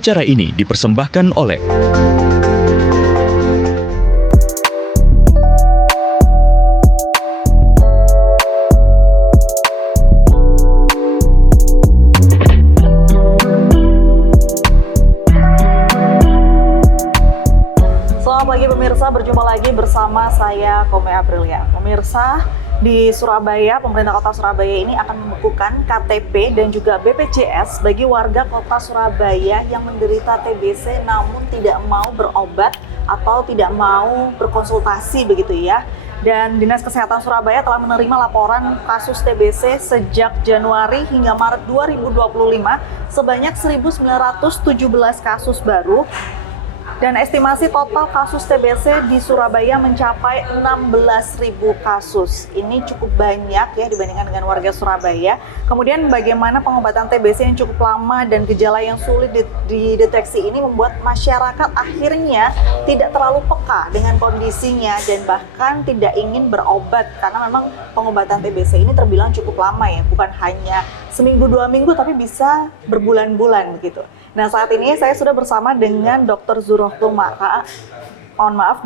Acara ini dipersembahkan oleh Selamat pagi pemirsa, berjumpa lagi bersama saya Kome Aprilia. Pemirsa, di Surabaya, pemerintah kota Surabaya ini akan membekukan KTP dan juga BPJS bagi warga kota Surabaya yang menderita TBC namun tidak mau berobat atau tidak mau berkonsultasi begitu ya. Dan Dinas Kesehatan Surabaya telah menerima laporan kasus TBC sejak Januari hingga Maret 2025 sebanyak 1.917 kasus baru. Dan estimasi total kasus TBC di Surabaya mencapai 16.000 kasus. Ini cukup banyak ya dibandingkan dengan warga Surabaya. Kemudian bagaimana pengobatan TBC yang cukup lama dan gejala yang sulit dideteksi ini membuat masyarakat akhirnya tidak terlalu peka dengan kondisinya dan bahkan tidak ingin berobat karena memang pengobatan TBC ini terbilang cukup lama ya, bukan hanya seminggu 2 minggu tapi bisa berbulan-bulan begitu. Nah, saat ini saya sudah bersama dengan Dr. Zuhrotul Mar'ah,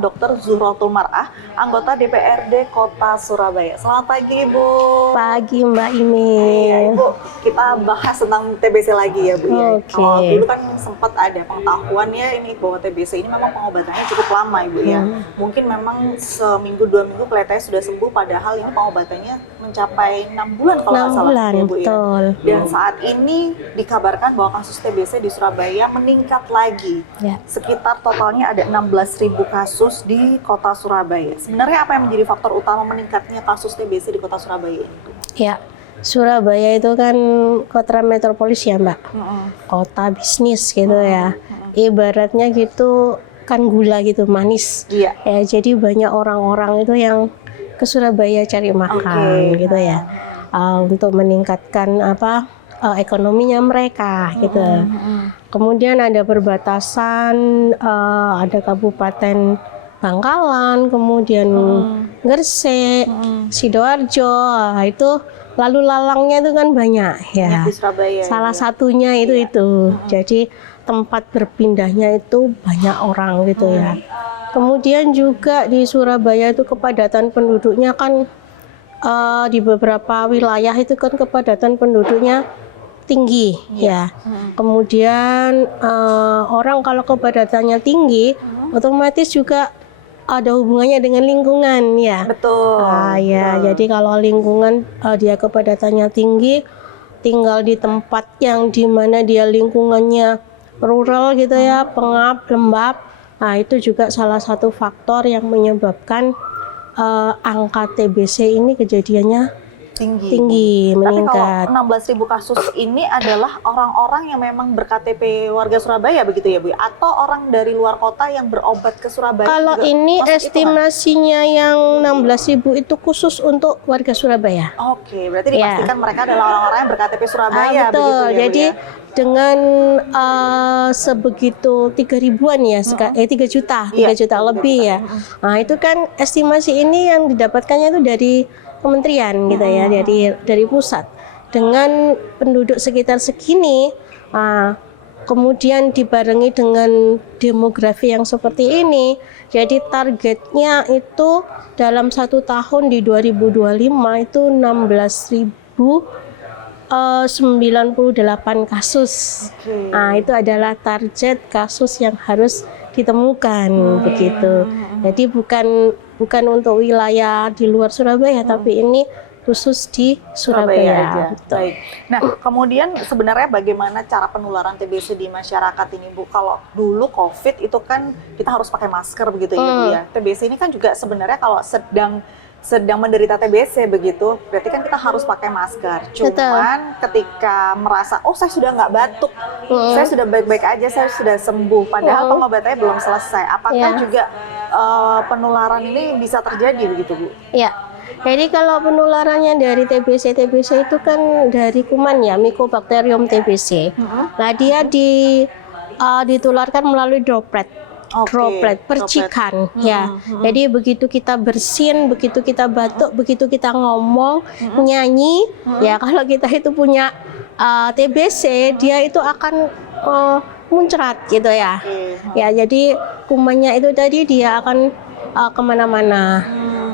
Dr. Zuhrotul Mar'ah, anggota DPRD Kota Surabaya. Selamat pagi, Ibu. Pagi, Mbak Imi. Iya, Ibu, kita bahas tentang TBC lagi ya, Bu. Oke. Kalau dulu kan sempat ada pengetahuannya ini bahwa TBC ini memang pengobatannya cukup lama, Ibu ya. Mungkin memang seminggu 2 minggu kelihatannya sudah sembuh, padahal ini pengobatannya mencapai 6 bulan kalau nggak salah, 6 bulan, ya, Bu, betul. ya. Dan saat ini dikabarkan bahwa kasus TBC di Surabaya meningkat lagi. Ya. Sekitar totalnya ada 16.000 kasus di Kota Surabaya. Sebenarnya apa yang menjadi faktor utama meningkatnya kasus TBC di Kota Surabaya ini? Ya, Surabaya itu kan kota metropolis ya, Mbak. Kota bisnis gitu ya. Ibaratnya gitu kan gula gitu, manis. Iya. Ya, jadi banyak orang-orang itu yang ke Surabaya cari makan gitu ya. Untuk meningkatkan ekonominya mereka gitu. Kemudian ada perbatasan, ada Kabupaten Bangkalan, kemudian Gresik, Sidoarjo, itu lalu lalangnya itu kan banyak ya. Di Surabaya. Salah satunya itu. Jadi tempat berpindahnya itu banyak orang gitu ya. Kemudian juga di Surabaya itu kepadatan penduduknya kan di beberapa wilayah itu kan kepadatan penduduknya tinggi ya. Kemudian orang kalau kepadatannya tinggi otomatis juga ada hubungannya dengan lingkungan ya. Betul. Ya, jadi kalau lingkungan dia kepadatannya tinggi, tinggal di tempat yang dimana dia lingkungannya rural gitu ya, pengap, lembab. Nah, itu juga salah satu faktor yang menyebabkan angka TBC ini kejadiannya tinggi meningkat. Tapi kalau 16.000 kasus ini adalah orang-orang yang memang berKTP warga Surabaya begitu ya, Bu? Atau orang dari luar kota yang berobat ke Surabaya? Kalau ini estimasinya yang 16.000 itu khusus untuk warga Surabaya. Oke, berarti dipastikan mereka adalah orang-orang yang berKTP Surabaya betul. begitu ya, Jadi Bu, ya? dengan sebegitu 3.000-an ya, 3 juta lebih ya. Nah, itu kan estimasi ini yang didapatkannya itu dari kementerian gitu ya, dari pusat. Dengan penduduk sekitar segini, kemudian dibarengi dengan demografi yang seperti ini, jadi targetnya itu dalam 1 tahun di 2025 itu 16.098 kasus. Nah, itu adalah target kasus yang harus ditemukan begitu. Jadi bukan untuk wilayah di luar Surabaya, tapi ini khusus di Surabaya aja. Baik. Nah, kemudian sebenarnya bagaimana cara penularan TBC di masyarakat ini, Bu? Kalau dulu COVID itu kan kita harus pakai masker begitu ya, Bu ya. TBC ini kan juga sebenarnya kalau sedang menderita TBC begitu, berarti kan kita harus pakai masker. Cuman ketika merasa, oh saya sudah nggak batuk, saya sudah baik-baik aja, saya sudah sembuh, padahal pengobatannya belum selesai. Apakah juga penularan ini bisa terjadi begitu, Bu? Ya. Jadi kalau penularannya dari TBC itu kan dari kuman ya, Mycobacterium TBC. Nah, dia ditularkan melalui droplet. Droplet percikan ya. Jadi begitu kita bersin, begitu kita batuk, begitu kita ngomong, nyanyi, ya kalau kita itu punya TBC, dia itu akan muncrat gitu ya. Oke. Ya, jadi kumannya itu tadi dia akan kemana-mana.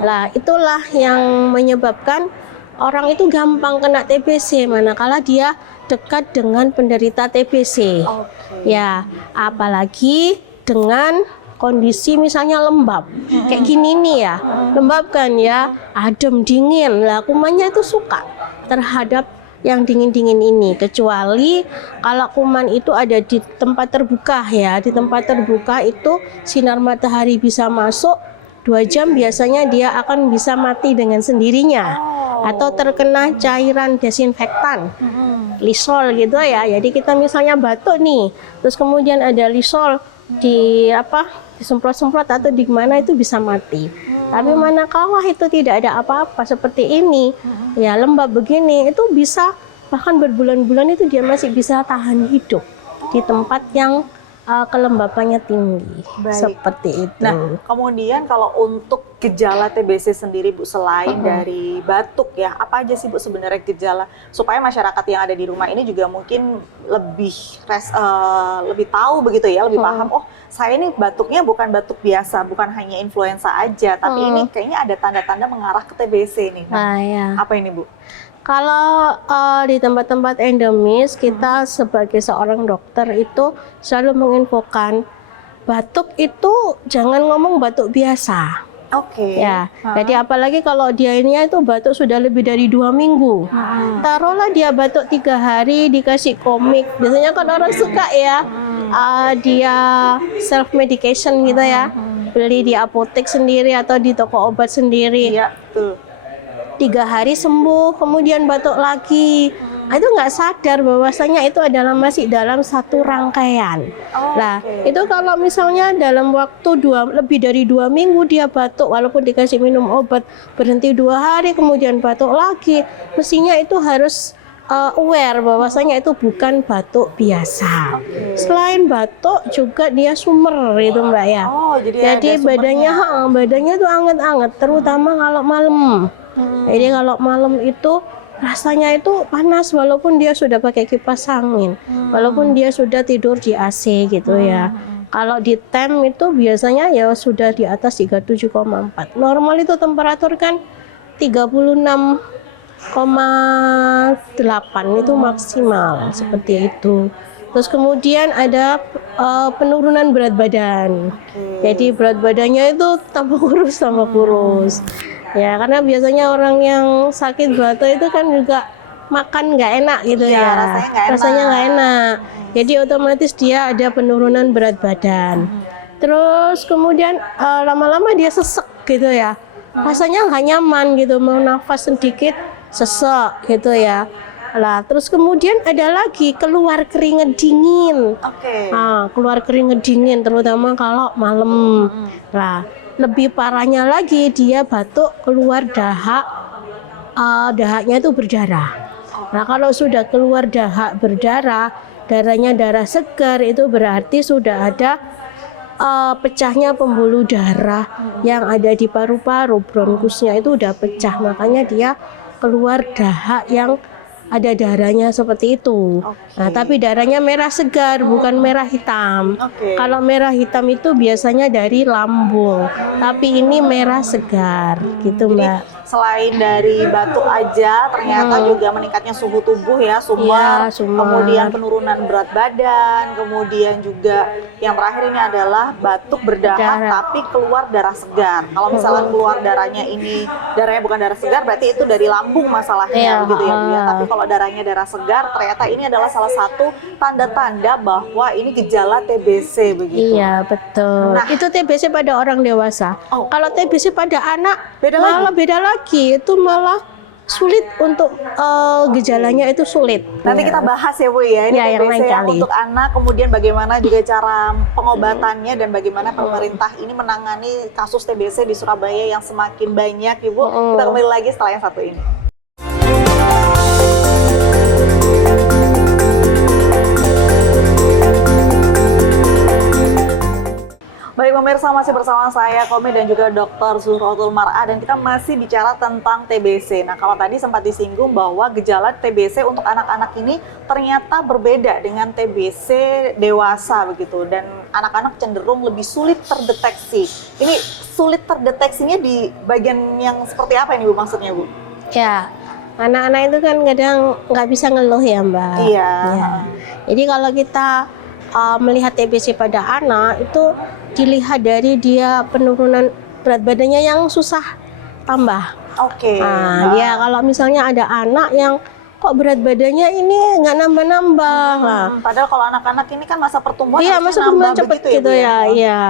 Lah, itulah yang menyebabkan orang itu gampang kena TBC manakala dia dekat dengan penderita TBC. Oke. Ya, apalagi dengan kondisi misalnya lembab, kayak gini nih ya, lembab kan ya, adem, dingin. Lah, kumannya itu suka terhadap yang dingin-dingin ini, kecuali kalau kuman itu ada di tempat terbuka ya. Di tempat terbuka itu sinar matahari bisa masuk 2 jam, biasanya dia akan bisa mati dengan sendirinya. Atau terkena cairan desinfektan, Lysol gitu ya. Jadi kita misalnya batuk nih, terus kemudian ada Lysol disemprot-semprot atau di mana, itu bisa mati. Tapi manakala itu tidak ada apa-apa seperti ini, ya lembab begini, itu bisa bahkan berbulan-bulan itu dia masih bisa tahan hidup di tempat yang kelembapannya tinggi. Baik. Seperti itu. Nah, kemudian kalau untuk gejala TBC sendiri Bu, selain dari batuk ya, apa aja sih Bu sebenarnya gejala, supaya masyarakat yang ada di rumah ini juga mungkin lebih tahu begitu ya, lebih paham, oh saya ini batuknya bukan batuk biasa, bukan hanya influenza aja, tapi ini kayaknya ada tanda-tanda mengarah ke TBC nih. Nah, ya. apa ini Bu? Kalau di tempat-tempat endemis, kita sebagai seorang dokter itu selalu menginfokan batuk itu jangan ngomong batuk biasa. Oke. Ya, jadi apalagi kalau dia ini itu batuk sudah lebih dari 2 minggu. Taruhlah dia batuk 3 hari dikasih komik. Biasanya kan orang suka ya, dia self medication gitu ya, beli di apotek sendiri atau di toko obat sendiri. Iya, betul. 3 hari sembuh, kemudian batuk lagi. Itu nggak sadar bahwasanya itu adalah masih dalam satu rangkaian. Nah, itu kalau misalnya dalam waktu lebih dari 2 minggu dia batuk, walaupun dikasih minum obat, berhenti 2 hari, kemudian batuk lagi, mestinya itu harus aware bahwasanya itu bukan batuk biasa. Selain batuk juga dia sumer itu Mbak ya. Oh, jadi badannya tuh anget-anget, terutama kalau malam. Jadi kalau malam itu rasanya itu panas walaupun dia sudah pakai kipas angin, walaupun dia sudah tidur di AC gitu ya. Kalau di temp itu biasanya ya sudah di atas 37,4. Normal itu temperatur kan 36,8 itu maksimal, seperti itu. Terus kemudian ada penurunan berat badan. Jadi berat badannya itu tambah kurus. Ya, karena biasanya orang yang sakit batuk itu kan juga makan nggak enak gitu ya. Rasanya nggak enak. Jadi otomatis dia ada penurunan berat badan. Terus kemudian lama-lama dia sesek gitu ya. Rasanya nggak nyaman gitu, mau nafas sedikit sesek gitu ya. Lah, terus kemudian ada lagi keluar keringat dingin. Keluar keringat dingin terutama kalau malam. Lah, lebih parahnya lagi dia batuk keluar dahak, dahaknya itu berdarah. Nah, kalau sudah keluar dahak berdarah, darahnya darah segar, itu berarti sudah ada pecahnya pembuluh darah yang ada di paru-paru, bronkusnya itu udah pecah, makanya dia keluar dahak yang ada darahnya seperti itu. Nah, tapi darahnya merah segar, bukan merah hitam. Kalau merah hitam itu biasanya dari lambung, tapi ini merah segar, gitu Mbak. Selain dari batuk aja, ternyata juga meningkatnya suhu tubuh ya, sumer, kemudian penurunan berat badan, kemudian juga yang terakhir ini adalah batuk berdahak tapi keluar darah segar. Kalau misalnya keluar darahnya bukan darah segar, berarti itu dari lambung masalahnya, gitu ya Bu ya. Tapi kalau darahnya darah segar, ternyata ini adalah salah satu tanda-tanda bahwa ini gejala TBC begitu. Iya, betul. Nah, itu TBC pada orang dewasa. Kalau TBC pada anak beda lagi. Itu malah sulit untuk gejalanya itu sulit. Nanti kita bahas ya Bu ya, ini TBC yang untuk anak, kemudian bagaimana juga cara pengobatannya dan bagaimana pemerintah ini menangani kasus TBC di Surabaya yang semakin banyak Ibu. Kita kembali lagi setelah yang satu ini. Baik pemirsa, masih bersama saya Komi dan juga Dr. Zuhrotul Mar'ah, dan kita masih bicara tentang TBC. Nah, kalau tadi sempat disinggung bahwa gejala TBC untuk anak-anak ini ternyata berbeda dengan TBC dewasa begitu, dan anak-anak cenderung lebih sulit terdeteksi. Ini sulit terdeteksinya di bagian yang seperti apa ini Bu maksudnya Bu? Ya, anak-anak itu kan kadang nggak bisa ngeluh ya Mbak. Iya. Ya. Jadi kalau kita melihat TBC pada anak itu dilihat dari dia penurunan berat badannya yang susah tambah. Oke. Nah, ya kalau misalnya ada anak yang kok berat badannya ini nggak nambah-nambah. Nah, Padahal kalau anak-anak ini kan masa pertumbuhan iya, harusnya masa pertumbuhan nambah cepet begitu gitu Bu, ya. Iya.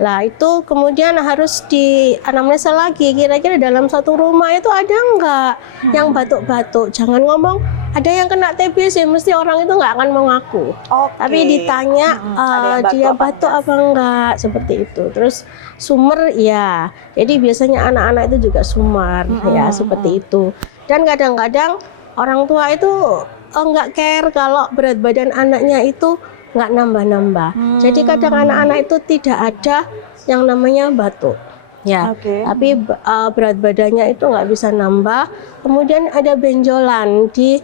Lah itu kemudian harus dianamnesa lagi. Kira-kira dalam satu rumah itu ada nggak yang batuk-batuk? Jangan ngomong ada yang kena TBC, mesti orang itu nggak akan mengaku. Oke. Tapi ditanya Ada yang dia batuk apa enggak, seperti itu. Terus sumber ya. Jadi biasanya anak-anak itu juga sumar ya, seperti itu. Dan kadang-kadang orang tua itu nggak care kalau berat badan anaknya itu nggak nambah-nambah. Jadi kadang anak-anak itu tidak ada yang namanya batuk. Ya, Oke. tapi berat badannya itu nggak bisa nambah. Kemudian ada benjolan di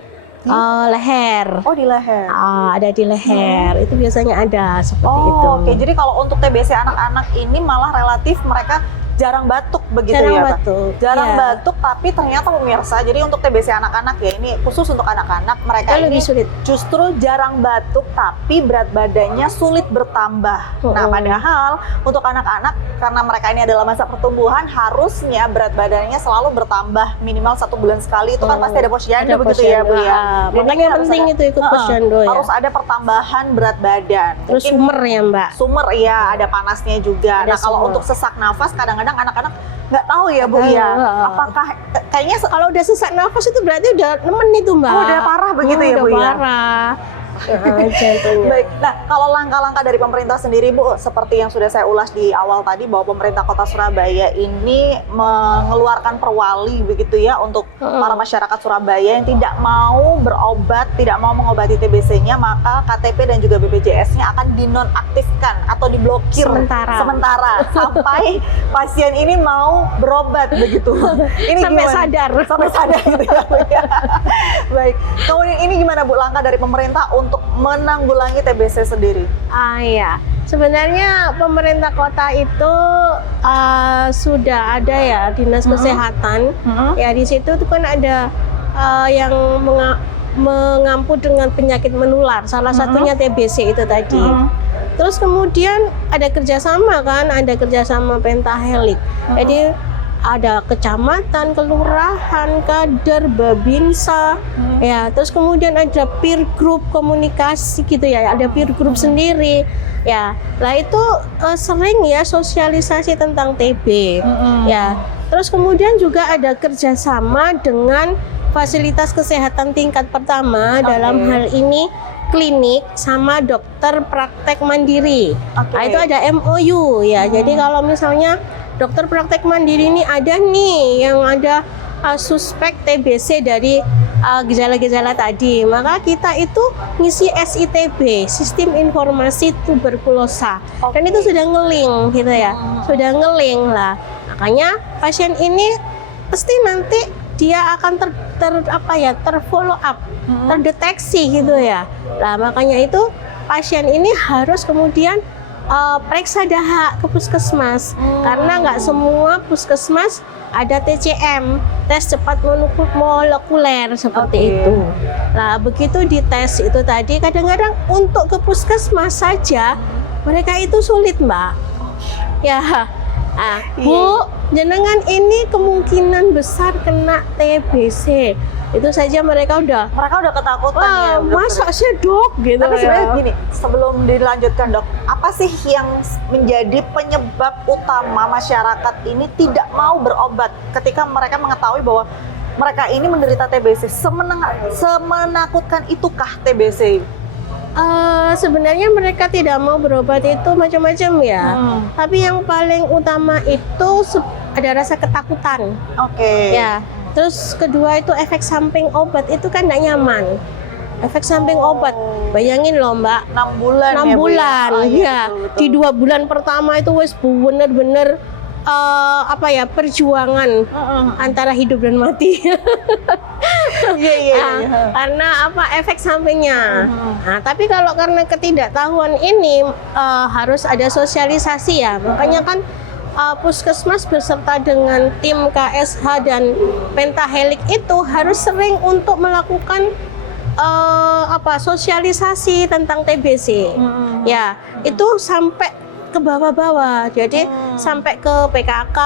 leher. Oh, di leher. Ada di leher. Itu biasanya ada seperti itu. Oke. Jadi kalau untuk TBC anak-anak ini malah relatif mereka jarang batuk begitu Jarang ya, Pak? batuk, Jarang iya. batuk, tapi ternyata pemirsa, jadi untuk TBC anak-anak ya, ini khusus untuk anak-anak, mereka Itu ini lebih sulit. justru jarang batuk, tapi berat badannya sulit bertambah. Nah, padahal untuk anak-anak, karena mereka ini adalah masa pertumbuhan, harusnya berat badannya selalu bertambah minimal 1 bulan sekali. Itu kan pasti ada posyandu Ada begitu ya, Bu ya. Dan Makanya ini harus penting ada- itu ikut posyandu ya. harus ada pertambahan berat badan. Terus Mungkin sumber ya Mbak. sumber ya, ada panasnya juga. Ada Nah, kalau sumber. untuk sesak nafas kadang-kadang anak-anak nggak tahu ya Bu ya. Apakah kayaknya Kalau udah sesak nafas itu berarti udah nemen itu Mbak. udah parah begitu ya, udah Bu ya? parah. Jantungnya. Baik. Nah, kalau langkah-langkah dari pemerintah sendiri Bu, seperti yang sudah saya ulas di awal tadi bahwa pemerintah Kota Surabaya ini mengeluarkan perwali begitu ya untuk para masyarakat Surabaya yang tidak mau berobat, tidak mau mengobati TBC-nya, maka KTP dan juga BPJS-nya akan dinonaktifkan atau diblokir sementara sampai pasien ini mau berobat begitu. Ini Sampai gimana? sadar. Sampai sadar gitu ya, Bu, ya. Baik. Kemudian ini gimana Bu langkah dari pemerintah untuk menanggulangi TBC sendiri? Iya. Sebenarnya pemerintah kota itu sudah ada ya dinas kesehatan. Ya di situ tuh kan ada yang mengampu dengan penyakit menular. Salah satunya TBC itu tadi. Terus kemudian ada kerjasama kan, ada kerjasama pentahelik. Jadi ada kecamatan, kelurahan, kader, babinsa, ya. Terus kemudian ada peer group komunikasi gitu ya, ada peer group sendiri, ya. Lah itu sering ya sosialisasi tentang TB, ya. Terus kemudian juga ada kerjasama dengan fasilitas kesehatan tingkat pertama dalam hal ini klinik sama dokter praktek mandiri. Nah, itu ada MOU ya. Jadi kalau misalnya dokter praktek mandiri ini ada nih yang ada suspek TBC dari gejala-gejala tadi, maka kita itu ngisi SITB, Sistem Informasi Tuberkulosa, dan itu sudah ngeling gitu ya, sudah ngeling lah. Makanya pasien ini pasti nanti dia akan terfollow up, terdeteksi gitu ya. Lah makanya itu pasien ini harus kemudian periksa dahak ke puskesmas, karena nggak semua puskesmas ada TCM, tes cepat molekuler seperti itu. Lah begitu dites itu tadi, kadang-kadang untuk ke puskesmas saja mereka itu sulit Mbak. Ya, Bu, jenengan ini kemungkinan besar kena TBC. Itu saja mereka udah ketakutan ya, masa sih Dok gitu. Tapi ya. sebenarnya gini, sebelum dilanjutkan Dok, apa sih yang menjadi penyebab utama masyarakat ini tidak mau berobat ketika mereka mengetahui bahwa mereka ini menderita TBC? Semenakutkan itukah TBC? Sebenarnya mereka tidak mau berobat itu macam-macam ya. Tapi yang paling utama itu ada rasa ketakutan. Oke. Ya. Terus kedua itu efek samping obat itu kan tidak nyaman. efek samping obat. Bayangin loh Mbak, 6 bulan 6 ya, Bu, bulan, Oh, ya. betul, betul. Di 2 bulan pertama itu wes bener-bener perjuangan antara hidup dan mati. Iya. Karena efek sampingnya. Nah, tapi kalau karena ketidaktahuan ini harus ada sosialisasi ya. Makanya kan Puskesmas beserta dengan tim KSH dan Pentahelix itu harus sering untuk melakukan sosialisasi tentang TBC. Ya, itu sampai ke bawah-bawah. Jadi sampai ke PKK,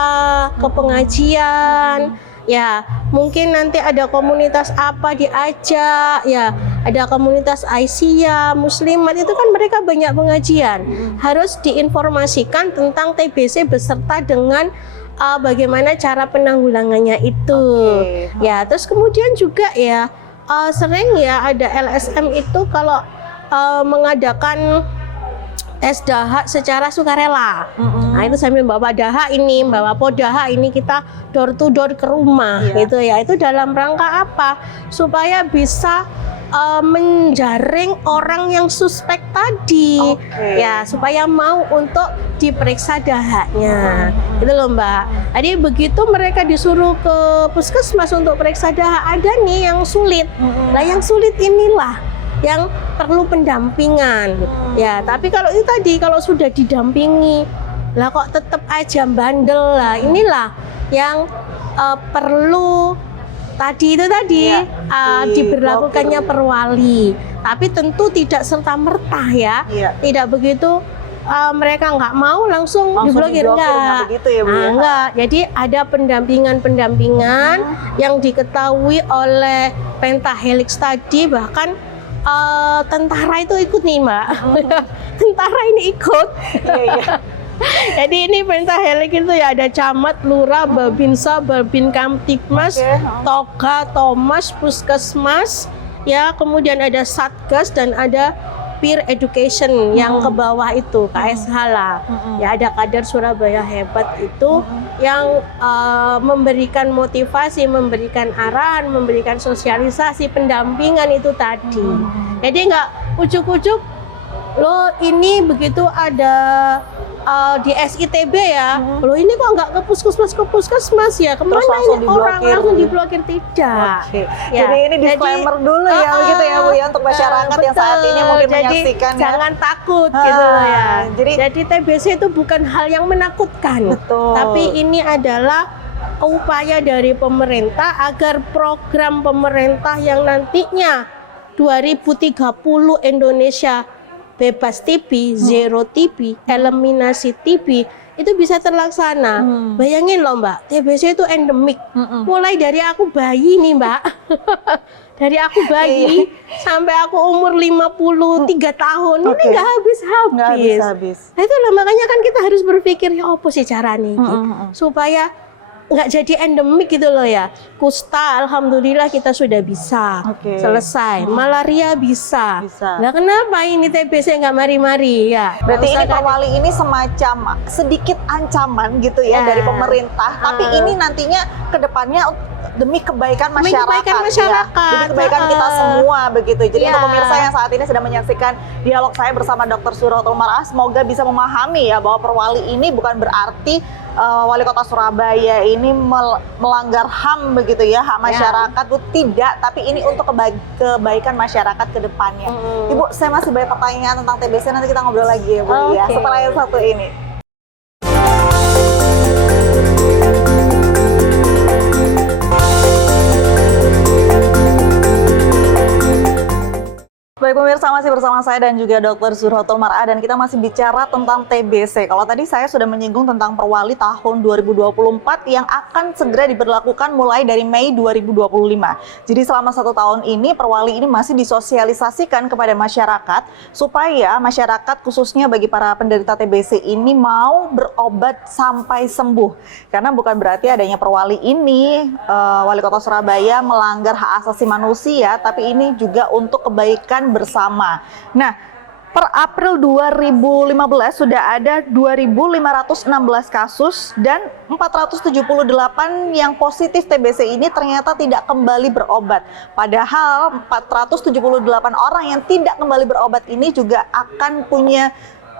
ke pengajian. Ya, mungkin nanti ada komunitas apa diajak, ya, ada komunitas Aisyah, Muslimat, itu kan mereka banyak pengajian. Harus diinformasikan tentang TBC beserta dengan bagaimana cara penanggulangannya itu. Ya, terus kemudian juga ya sering ya ada LSM itu kalau mengadakan tes dahak secara sukarela. Nah, itu sambil bawa dahak ini, bawa podahak ini, kita door to door ke rumah gitu ya. Itu dalam rangka apa? Supaya bisa menjaring orang yang suspek tadi. Ya, supaya mau untuk diperiksa dahaknya. Itu loh Mbak. Jadi begitu mereka disuruh ke puskesmas untuk periksa dahak, ada nih yang sulit. Nah, yang sulit inilah yang perlu pendampingan. Ya, tapi kalau itu tadi, kalau sudah didampingi, lah kok tetap aja bandel lah. Inilah yang perlu diberlakukannya perwali. Tapi tentu tidak serta-merta ya. Tidak begitu mereka nggak mau langsung diblokir, enggak. Begitu ya, Bu, enggak. Jadi ada pendampingan yang diketahui oleh Pentahelix tadi, bahkan tentara itu ikut nih Mbak. Tentara ini ikut. Jadi ini Pentahelix itu ya ada camat, lurah, babinsa, babin kamtipmas, toga, tomas, puskesmas, ya, kemudian ada satgas dan ada peer education yang ke bawah itu KSH lah. Ya, ada kader Surabaya hebat itu yang memberikan motivasi, memberikan arahan, memberikan sosialisasi, pendampingan itu tadi. Jadi nggak ujuk-ujuk loh ini begitu ada di SITB ya, loh ini kok nggak ke puskesmas ya, kemana ini orang langsung diblokir, tidak. Ya, jadi ini disclaimer dulu ya, begitu ya Bu ya, untuk masyarakat yang saat ini mungkin menyaksikan ya. Jangan takut gitu loh ya. Jadi TBC itu bukan hal yang menakutkan, tapi ini adalah upaya dari pemerintah agar program pemerintah yang nantinya 2030 Indonesia bebas TB, zero TB, eliminasi TB, itu bisa terlaksana. Bayangin loh Mbak, TBC itu endemik. Mulai dari aku bayi nih Mbak. Dari aku bayi sampai aku umur 53 tahun, ini nggak habis-habis. Nah, itulah makanya kan kita harus berpikir ya apa sih caranya supaya nggak jadi endemik gitu loh ya. Kusta alhamdulillah kita sudah bisa selesai. Malaria bisa. Nah, kenapa ini TBC nggak mari-mari ya? Berarti ini perwali ini semacam sedikit ancaman gitu ya dari pemerintah. Tapi ini nantinya kedepannya demi kebaikan masyarakat, demi kebaikan kita semua begitu. Jadi untuk pemirsa yang saat ini sedang menyaksikan dialog saya bersama Dr. Suratul Mar'ah, semoga bisa memahami ya bahwa perwali ini bukan berarti Wali Kota Surabaya ini melanggar HAM begitu ya, hak masyarakat itu tidak, tapi ini untuk kebaikan masyarakat ke depannya. Ibu, saya masih banyak pertanyaan tentang TBC, nanti kita ngobrol lagi ya Bu ya, setelah yang satu ini. Baik pemirsa, masih bersama saya dan juga Dr. Suratul Mar'ah, dan kita masih bicara tentang TBC. Kalau tadi saya sudah menyinggung tentang perwali tahun 2024 yang akan segera diberlakukan mulai dari Mei 2025. Jadi selama 1 tahun ini perwali ini masih disosialisasikan kepada masyarakat supaya masyarakat khususnya bagi para penderita TBC ini mau berobat sampai sembuh. Karena bukan berarti adanya perwali ini Wali Kota Surabaya melanggar hak asasi manusia, tapi ini juga untuk kebaikan bersama. Nah, Per April 2015 sudah ada 2.516 kasus dan 478 yang positif TBC ini ternyata tidak kembali berobat. Padahal 478 orang yang tidak kembali berobat ini juga akan punya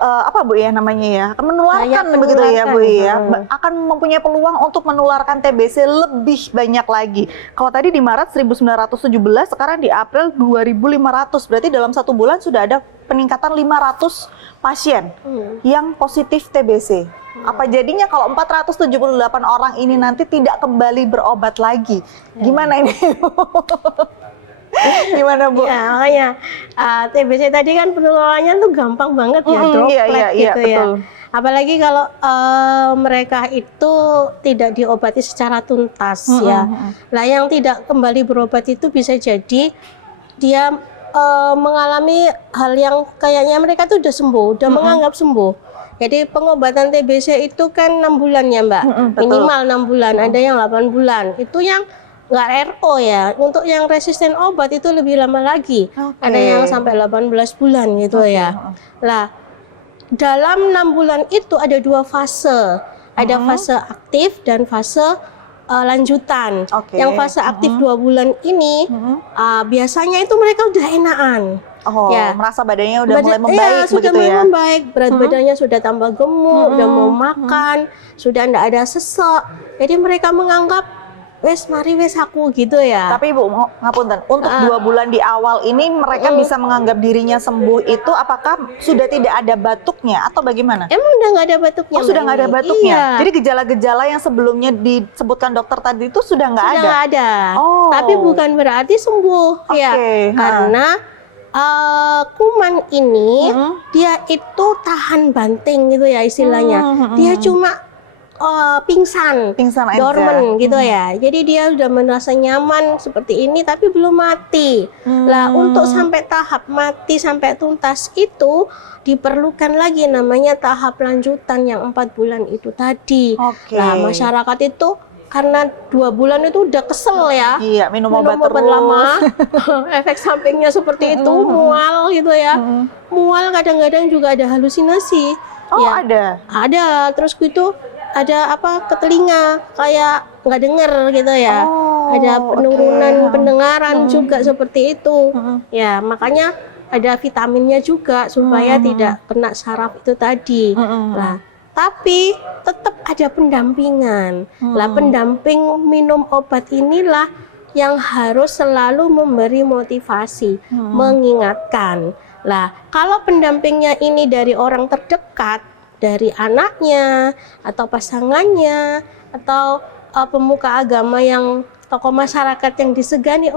apa Bu ya namanya ya, akan menularkan begitu ya Bu ya, akan mempunyai peluang untuk menularkan TBC lebih banyak lagi. Kalau tadi di Maret 1917, sekarang di April 2.500, berarti dalam 1 bulan sudah ada peningkatan 500 pasien yang positif TBC. Apa jadinya kalau 478 orang ini nanti tidak kembali berobat lagi? Gimana ini? Gimana Bu? Ya, makanya TBC tadi kan penularannya tuh gampang banget ya, droplet gitu ya. Betul. Apalagi kalau mereka itu tidak diobati secara tuntas ya. Lah yang tidak kembali berobat itu bisa jadi dia mengalami hal yang kayaknya mereka tuh udah sembuh, udah menganggap sembuh. Jadi pengobatan TBC itu kan 6 bulan ya Mbak, minimal 6 bulan, ada yang 8 bulan. Itu yang nggak RO ya. Untuk yang resisten obat itu lebih lama lagi. Ada yang sampai 18 bulan gitu ya. Lah, dalam 6 bulan itu ada 2 fase. Ada fase aktif dan fase lanjutan. Yang fase aktif 2 bulan ini biasanya itu mereka udah enakan. Ya, merasa badannya udah mulai membaik sudah begitu mulai ya. membaik, berat badannya sudah tambah gemuk, udah mau makan, sudah enggak ada sesek. Jadi mereka menganggap wes mari wes aku gitu ya. Tapi Ibu, ngapunten, untuk 2 bulan di awal ini mereka bisa menganggap dirinya sembuh itu apakah sudah tidak ada batuknya atau bagaimana? Emang udah nggak ada batuknya? Oh, sudah nggak ada batuknya. Iya. Jadi gejala-gejala yang sebelumnya disebutkan dokter tadi itu sudah nggak ada? Sudah ada. Oh. Tapi bukan berarti sembuh ya. Karena kuman ini dia itu tahan banting gitu ya istilahnya. Dia cuma pingsan aja. dorman gitu ya. Jadi dia udah merasa nyaman seperti ini tapi belum mati. Lah untuk sampai tahap mati sampai tuntas itu diperlukan lagi namanya tahap lanjutan yang 4 bulan itu tadi. Lah masyarakat itu karena 2 bulan itu udah kesel ya. Iya, minum obat lama. Efek sampingnya seperti itu, mual gitu ya. Mual kadang-kadang juga ada halusinasi. Oh ya. Ada. Terus gitu ada apa ke telinga kayak nggak denger gitu ya. Ada penurunan pendengaran juga seperti itu. Ya makanya ada vitaminnya juga supaya tidak kena saraf itu tadi. Lah tapi tetap ada pendampingan. Lah pendamping minum obat inilah yang harus selalu memberi motivasi, mengingatkan. Lah kalau pendampingnya ini dari orang terdekat, dari anaknya atau pasangannya atau pemuka agama yang tokoh masyarakat yang disegani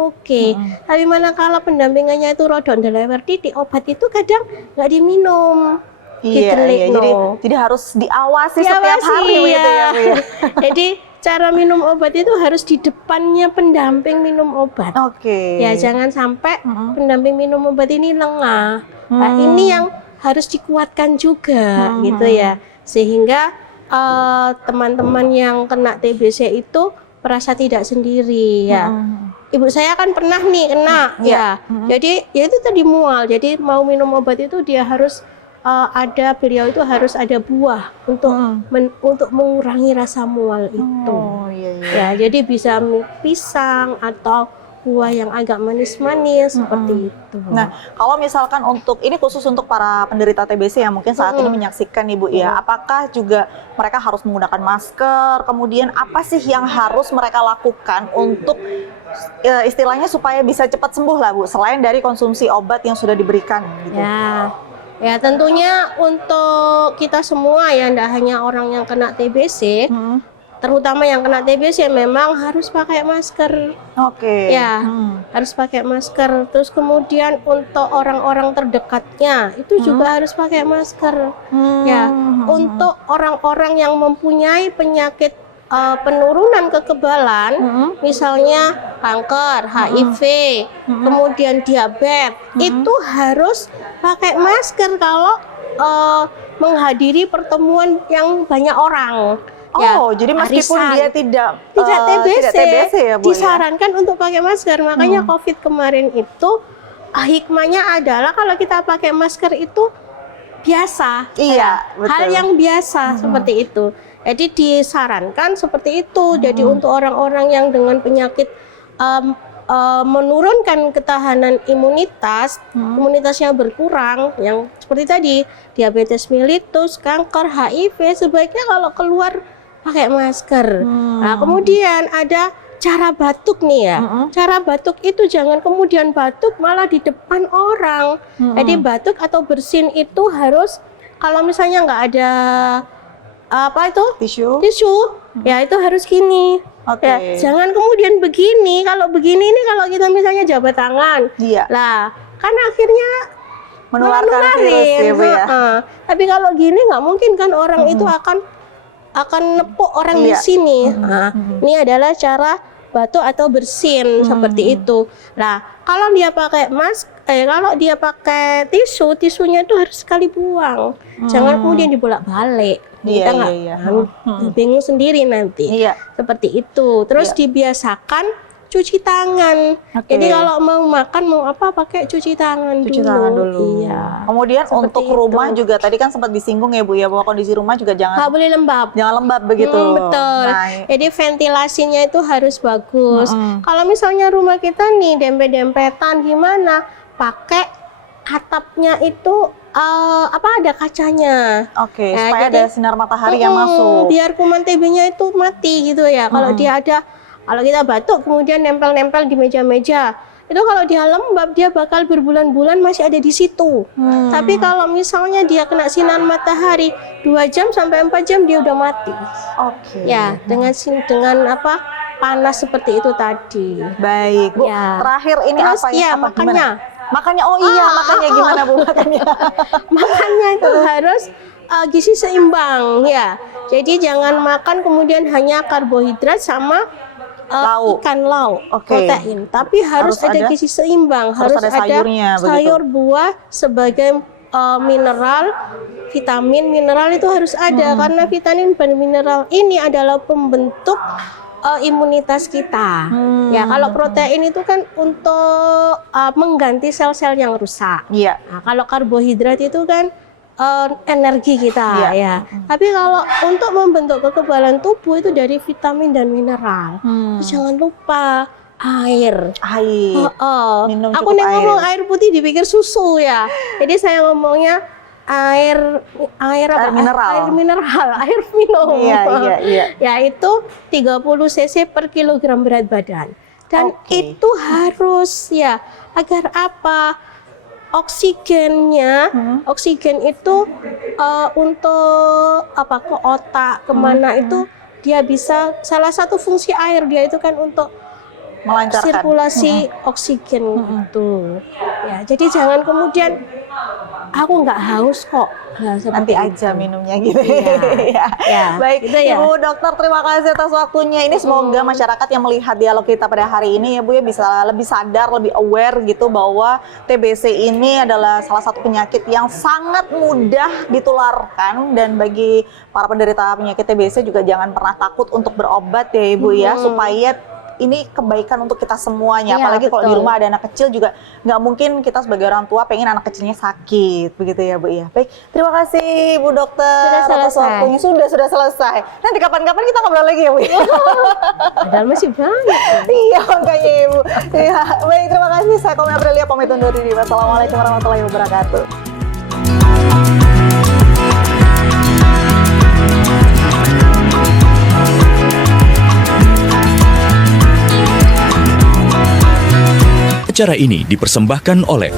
tapi manakala pendampingannya itu rodon delewer titik obat itu kadang nggak diminum. Jadi harus diawasi setiap hari gitu ya. Jadi cara minum obat itu harus di depannya pendamping minum obat. Ya jangan sampai pendamping minum obat ini lengah. Nah, ini yang harus dikuatkan juga gitu ya, sehingga teman-teman yang kena TBC itu merasa tidak sendiri ya. Ibu saya kan pernah nih kena ya. Jadi ya itu tadi mual. Jadi mau minum obat itu dia harus beliau itu harus ada buah untuk untuk mengurangi rasa mual itu. Ya, jadi bisa pisang atau buah yang agak manis-manis seperti itu. Nah, kalau misalkan untuk ini khusus untuk para penderita TBC yang mungkin saat ini menyaksikan Ibu ya, apakah juga mereka harus menggunakan masker? Kemudian apa sih yang harus mereka lakukan untuk istilahnya supaya bisa cepat sembuh lah Bu, selain dari konsumsi obat yang sudah diberikan gitu. Ya tentunya untuk kita semua ya, tidak hanya orang yang kena TBC, terutama yang kena TBC memang harus pakai masker. Ya, harus pakai masker. Terus kemudian untuk orang-orang terdekatnya itu juga harus pakai masker. Ya, untuk orang-orang yang mempunyai penyakit penurunan kekebalan, misalnya kanker, HIV, kemudian diabetes, itu harus pakai masker kalau menghadiri pertemuan yang banyak orang. Jadi meskipun dia tidak TBC ya Bu, disarankan untuk pakai masker. Makanya COVID kemarin itu hikmahnya adalah kalau kita pakai masker itu biasa, Iya, betul. hal yang biasa seperti itu. Jadi disarankan seperti itu. Jadi untuk orang-orang yang dengan penyakit menurunkan ketahanan imunitasnya berkurang, yang seperti tadi diabetes mellitus, kanker, HIV, sebaiknya kalau keluar pakai masker. Nah, kemudian ada cara batuk nih ya. Cara batuk itu jangan kemudian batuk malah di depan orang. Jadi batuk atau bersin itu harus, kalau misalnya nggak ada apa itu tisu ya itu harus gini. Ya, jangan kemudian begini. Kalau begini ini kalau kita misalnya jabat tangan, lah kan akhirnya menularkan virus ya, Bu ya. Tapi kalau gini nggak mungkin kan orang itu akan nepuk orang di sini. Nah, ini adalah cara batuk atau bersin seperti itu. Nah, kalau dia pakai kalau dia pakai tisunya itu harus sekali buang. Jangan kemudian dibolak-balik. Kita nggak bingung sendiri nanti. Seperti itu. Terus dibiasakan cuci tangan. Jadi kalau mau makan mau apa pakai cuci tangan dulu. Iya. Kemudian seperti untuk rumah juga tadi kan sempat disinggung ya Bu ya, bahwa kondisi rumah juga nggak boleh lembab. Jangan lembab begitu. Betul. Nah, jadi ventilasinya itu harus bagus. Kalau misalnya rumah kita nih dempet-dempetan gimana? Pakai atapnya itu ada kacanya. Supaya ada sinar matahari yang masuk. Biar kuman TB-nya itu mati gitu ya. Kalau dia ada, kalau kita batuk kemudian nempel-nempel di meja-meja, itu kalau dia lembab dia bakal berbulan-bulan masih ada di situ. Tapi kalau misalnya dia kena sinar matahari 2 jam sampai 4 jam dia udah mati. Ya, dengan panas seperti itu tadi. Baik, Bu. Ya. Terakhir ini terus, apa ya? Makanya. Makanya makanya gimana Bu makannya? Makanya itu harus gizi seimbang ya. Jadi jangan makan kemudian hanya karbohidrat sama ikan lauk, protein. Tapi harus ada gizi seimbang, harus ada sayur, buah sebagai mineral, vitamin, mineral itu harus ada karena vitamin dan mineral ini adalah pembentuk imunitas kita. Ya, kalau protein itu kan untuk mengganti sel-sel yang rusak. Nah, kalau karbohidrat itu kan energi kita ya. Tapi kalau untuk membentuk kekebalan tubuh itu dari vitamin dan mineral. Jangan lupa air. Minum Aku ngomong air putih dipikir susu ya. Jadi saya ngomongnya air mineral, air minum. Yaitu 30 cc per kilogram berat badan. Dan itu harus ya, agar apa? Oksigen itu untuk ke otak, kemana itu dia bisa, salah satu fungsi air dia itu kan untuk melancarkan sirkulasi oksigen itu. Ya, jadi jangan kemudian aku nggak haus kok. Nah, nanti aja minumnya gitu. Baik, gitu ya. Ibu Dokter, terima kasih atas waktunya. Ini semoga masyarakat yang melihat dialog kita pada hari ini ya Bu ya bisa lebih sadar, lebih aware gitu bahwa TBC ini adalah salah satu penyakit yang sangat mudah ditularkan, dan bagi para penderita penyakit TBC juga jangan pernah takut untuk berobat ya Ibu ya, supaya ini kebaikan untuk kita semuanya. Apalagi kalau di rumah ada anak kecil juga nggak mungkin kita sebagai orang tua pengen anak kecilnya sakit, begitu ya Bu ya. Baik, terima kasih Bu Dokter atas waktunya. Sudah selesai. Nanti kapan-kapan kita ngobrol lagi ya Bu ya. Padahal masih banyak. Iya, makanya Ibu. Ya, baik, terima kasih. Saya Komi Aprilia pamit undur diri. Wassalamualaikum warahmatullahi wabarakatuh. Acara ini dipersembahkan oleh